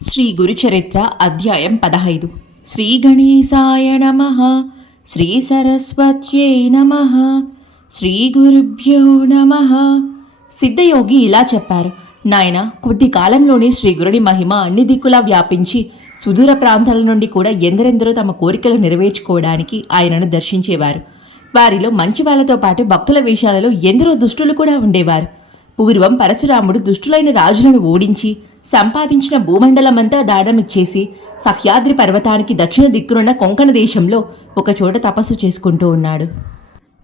శ్రీ గురుచరిత్ర అధ్యాయం 15. శ్రీ గణేశాయ నమః. శ్రీ సరస్వత్యై నమః. శ్రీ గురుభ్యో నమః. సిద్ధయోగి ఇలా చెప్పారు. నాయన, కొద్ది కాలంలోనే శ్రీ గురుడి మహిమ అన్ని దిక్కులా వ్యాపించి సుదూర ప్రాంతాల నుండి కూడా ఎందరెందరో తమ కోరికలు నెరవేర్చుకోవడానికి ఆయనను దర్శించేవారు. వారిలో మంచి వాళ్ళతో పాటు భక్తుల వేషాలలో ఎందరో దుష్టులు కూడా ఉండేవారు. పూర్వం పరశురాముడు దుష్టులైన రాజులను ఓడించి సంపాదించిన భూమండలమంతా దాడమిచ్చేసి సహ్యాద్రి పర్వతానికి దక్షిణ దిక్కునున్న కొంకణ దేశంలో ఒకచోట తపస్సు చేసుకుంటూ ఉన్నాడు.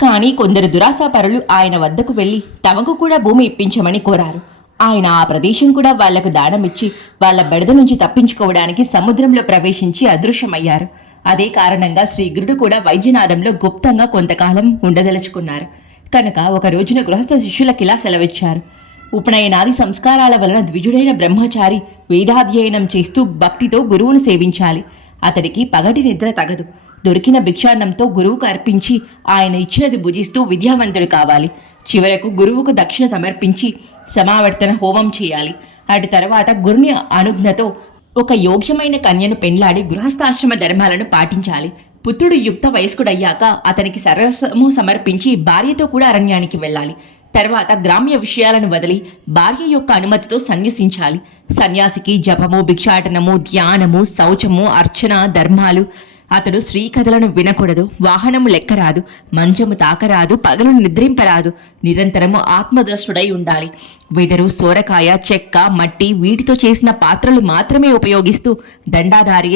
కానీ కొందరు దురాశాపరులు ఆయన వద్దకు వెళ్లి తమకు కూడా భూమి ఇప్పించమని కోరారు. ఆయన ఆ ప్రదేశం కూడా వాళ్లకు దానమిచ్చి వాళ్ల బెడద నుంచి తప్పించుకోవడానికి సముద్రంలో ప్రవేశించి అదృశ్యమయ్యారు. అదే కారణంగా శ్రీగురుడు కూడా వైద్యనాథంలో గుప్తంగా కొంతకాలం ఉండదలుచుకున్నారు. కనుక ఒక రోజున గృహస్థ శిష్యులకిలా సెలవిచ్చారు. ఉపనయనాది సంస్కారాల వలన ద్విజుడైన బ్రహ్మచారి వేదాధ్యయనం చేస్తూ భక్తితో గురువును సేవించాలి. అతడికి పగటి నిద్ర తగదు. దొరికిన భిక్షాన్నంతో గురువుకు అర్పించి ఆయన ఇచ్చినది భుజిస్తూ విద్యావంతుడు కావాలి. చివరకు గురువుకు దక్షిణ సమర్పించి సమావర్తన హోమం చేయాలి. అటు తర్వాత గురుని అనుజ్ఞతో ఒక యోగ్యమైన కన్యను పెండ్లాడి గృహస్థాశ్రమ ధర్మాలను పాటించాలి. పుత్రుడు యుక్త వయస్కుడయ్యాక అతనికి సర్వస్వము సమర్పించి భార్యతో కూడా అరణ్యానికి వెళ్ళాలి. తర్వాత గ్రామ్య విషయాలను వదిలి భార్య యొక్క అనుమతితో సన్యసించాలి. సన్యాసికి జపము, భిక్షాటనము, ధ్యానము, శౌచము, అర్చన, ధర్మాలు. అతడు స్త్రీ కథలను వినకూడదు, వాహనము లెక్కరాదు, మంచము తాకరాదు, పగలు నిద్రింపరాదు, నిరంతరము ఆత్మద్రష్టుడై ఉండాలి. వెదరు, సోరకాయ, చెక్క, మట్టి వీటితో చేసిన పాత్రలు మాత్రమే ఉపయోగిస్తూ దండాధారి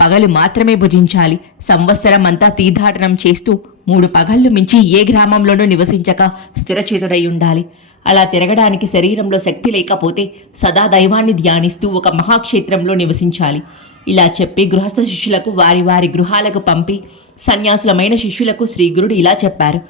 పగలు మాత్రమే భుజించాలి. సంవత్సరం అంతా తీర్థాటనం చేస్తూ 3 పగళ్ళు మించి ఏ గ్రామంలోనూ నివసించక స్థిరచేతుడై ఉండాలి. అలా తిరగడానికి శరీరంలో శక్తి లేకపోతే సదా దైవాన్ని ధ్యానిస్తూ ఒక మహాక్షేత్రంలో నివసించాలి. ఇలా చెప్పి గృహస్థ శిష్యులకు వారి వారి గృహాలకు పంపి సన్యాసులమైన శిష్యులకు శ్రీగురుడు ఇలా చెప్పారు.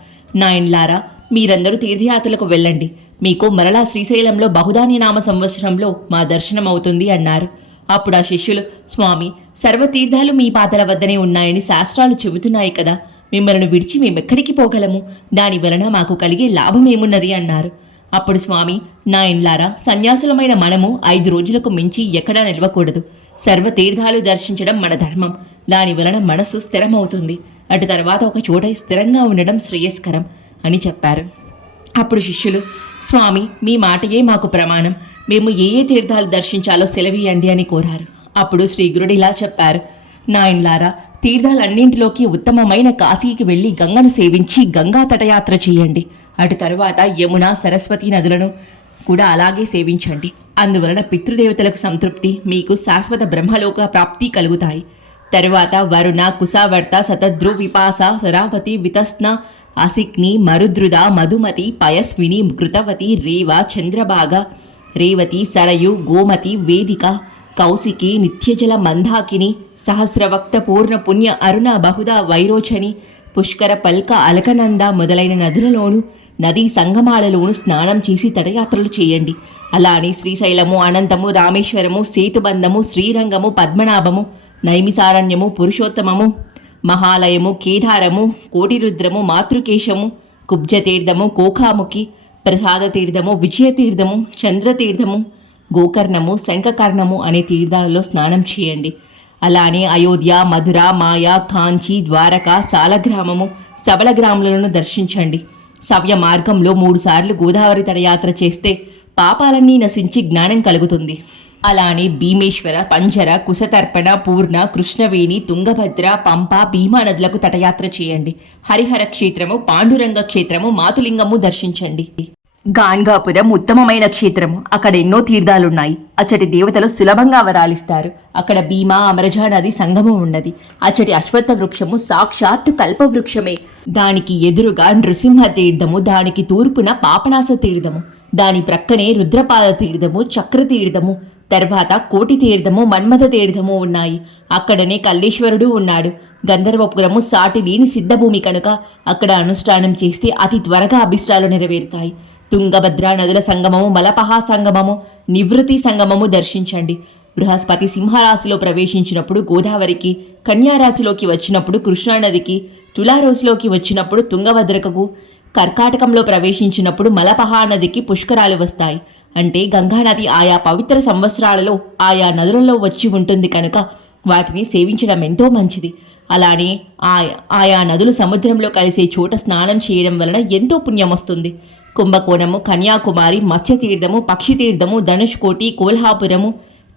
నాయన్లారా, మీరందరూ తీర్థయాత్రలకు వెళ్ళండి. మీకు మరలా శ్రీశైలంలో బహుదాని నామ సంవత్సరంలో మా దర్శనం అవుతుంది అన్నారు. అప్పుడు ఆ శిష్యులు, స్వామి, సర్వతీర్థాలు మీ పాదల వద్దనే ఉన్నాయని శాస్త్రాలు చెబుతున్నాయి కదా, మిమ్మల్ని విడిచి మేమెక్కడికి పోగలము? దాని వలన మాకు కలిగే లాభమేమున్నది అన్నారు. అప్పుడు స్వామి, నాయన్లారా, సన్యాసులమైన మనము 5 రోజులకు మించి ఎక్కడా నిలవకూడదు. సర్వతీర్థాలు దర్శించడం మన ధర్మం. దాని వలన మనస్సు స్థిరమవుతుంది. అటు తర్వాత ఒక చోట స్థిరంగా ఉండడం శ్రేయస్కరం అని చెప్పారు. అప్పుడు శిష్యులు, స్వామి, మీ మాటయే మాకు ప్రమాణం. మేము ఏ తీర్థాలు దర్శించాలో సెలవీయండి అని కోరారు. అప్పుడు శ్రీగురుడు ఇలా చెప్పారు. నాయన్లారా, తీర్థాలన్నింటిలోకి ఉత్తమమైన కాశీకి వెళ్లి గంగను సేవించి గంగా తటయాత్ర చేయండి. అటు తరువాత యమున, సరస్వతి నదులను కూడా అలాగే సేవించండి. అందువలన పితృదేవతలకు సంతృప్తి, మీకు శాశ్వత బ్రహ్మలోక ప్రాప్తి కలుగుతాయి. తరువాత వరుణ, కుశావర్త, శతద్రు, విపాస, సరావతి, వితస్న, అసిక్ని, మరుద్రుద, మధుమతి, పయస్విని, కృతవతి, రేవ, చంద్రభాగ, రేవతి, సరయు, గోమతి, వేదిక, కౌశికి, నిత్యజల మందాకిని, సహస్రవక్త, పూర్ణ పుణ్య, అరుణ, బహుద, వైరోచని, పుష్కర, పల్క, అలకనంద మొదలైన నదులలోనూ నదీ సంగమాలలోనూ స్నానం చేసి తటయాత్రలు చేయండి. అలానే శ్రీశైలము, అనంతము, రామేశ్వరము, సేతుబంధము, శ్రీరంగము, పద్మనాభము, నైమిసారణ్యము, పురుషోత్తమము, మహాలయము, కేదారము, కోటిరుద్రము, మాతృకేశము, కుబ్జతీర్థము, కోకాముఖి, ప్రసాద తీర్థము, విజయతీర్థము, చంద్రతీర్థము, గోకర్ణము, శంఖకర్ణము అనే తీర్థాలలో స్నానం చేయండి. అలానే అయోధ్య, మధుర, మాయా, కాంచి, ద్వారక, సాలగ్రామము, సబలగ్రాములను దర్శించండి. సవ్య మార్గంలో 3 సార్లు గోదావరి తటయాత్ర చేస్తే పాపాలన్నీ నశించి జ్ఞానం కలుగుతుంది. అలానే భీమేశ్వర, పంజర, కుశతర్పణ, పూర్ణ, కృష్ణవేణి, తుంగభద్ర, పంప, భీమా నదులకు తటయాత్ర చేయండి. హరిహర క్షేత్రము, పాండురంగ క్షేత్రము, మాతులింగము దర్శించండి. గాన్గాపురం ఉత్తమమైన క్షేత్రము. అక్కడ ఎన్నో తీర్థాలున్నాయి. అచ్చటి దేవతలు సులభంగా వరాలిస్తారు. అక్కడ భీమా, అమరజా నది సంగమం ఉన్నది. అచ్చటి అశ్వత్థ వృక్షము సాక్షాత్తు కల్పవృక్షమే. దానికి ఎదురుగా నృసింహ తీర్థము, దానికి తూర్పున పాపనాశ తీర్థము, దాని ప్రక్కనే రుద్రపాద తీర్థము, చక్ర తీర్థము, తర్వాత కోటి తీర్థము, మన్మథ తీర్థము ఉన్నాయి. అక్కడనే కల్లేశ్వరుడు ఉన్నాడు. గంధర్వపురము సాటి లేని సిద్ధభూమి కనుక అక్కడ అనుష్ఠానం చేస్తే అతి త్వరగా అభిష్టాలు నెరవేరుతాయి. తుంగభద్ర నదుల సంగమము, మలపహా సంగమము, నివృత్తి సంగమము దర్శించండి. బృహస్పతి సింహరాశిలో ప్రవేశించినప్పుడు గోదావరికి, కన్యారాశిలోకి వచ్చినప్పుడు కృష్ణానదికి, తులారాశిలోకి వచ్చినప్పుడు తుంగభద్రకు, కర్కాటకంలో ప్రవేశించినప్పుడు మలపహా నదికి పుష్కరాలు వస్తాయి. అంటే గంగానది ఆయా పవిత్ర సంవత్సరాలలో ఆయా నదులలో వచ్చి ఉంటుంది కనుక వాటిని సేవించడం ఎంతో మంచిది. అలానే ఆయా నదులు సముద్రంలో కలిసే చోట స్నానం చేయడం వలన ఎంతో పుణ్యం వస్తుంది. కుంభకోణము, కన్యాకుమారి, మత్స్యతీర్థము, పక్షితీర్థము, ధనుష్కోటి, కోల్హాపురము,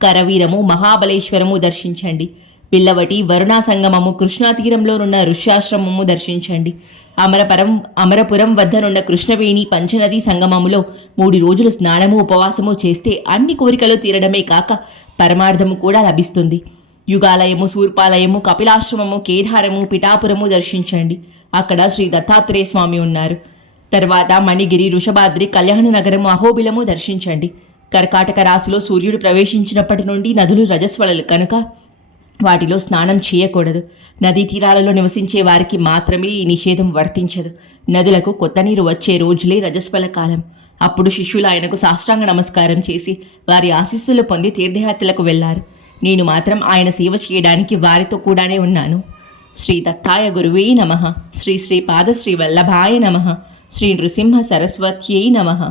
కరవీరము, మహాబలేశ్వరము దర్శించండి. పిల్లవటి, వరుణా సంగమము, కృష్ణా తీరంలోనున్న ఋష్యాశ్రమము దర్శించండి. అమరపురం వద్దనున్న కృష్ణవేణి పంచనది సంగమములో 3 రోజులు స్నానము, ఉపవాసము చేస్తే అన్ని కోరికలు తీరడమే కాక పరమార్థము కూడా లభిస్తుంది. యుగాలయము, శూర్పాలయము, కపిలాశ్రమము, కేదారము, పిఠాపురము దర్శించండి. అక్కడ శ్రీ దత్తాత్రేయ స్వామి ఉన్నారు. తర్వాత మణిగిరి, వృషభాద్రి, కళ్యాణ నగరము, అహోబిలము దర్శించండి. కర్కాటక రాశిలో సూర్యుడు ప్రవేశించినప్పటి నుండి నదులు రజస్వలలు కనుక వాటిలో స్నానం చేయకూడదు. నదీ తీరాలలో నివసించే వారికి మాత్రమే ఈ నిషేధం వర్తించదు. నదులకు కొత్త నీరు వచ్చే రోజులే రజస్వల కాలం. అప్పుడు శిష్యులు ఆయనకు సాష్టాంగ నమస్కారం చేసి వారి ఆశీస్సులు పొంది తీర్థయాత్రలకు వెళ్లారు. నేను మాత్రం ఆయన సేవ చేయడానికి వారితో కూడానే ఉన్నాను. శ్రీ దత్తాయ గురువే నమః. శ్రీ శ్రీ పాదశ్రీ వల్లభాయ నమః. శ్రీ నృసింహ సరస్వత్యై నమః.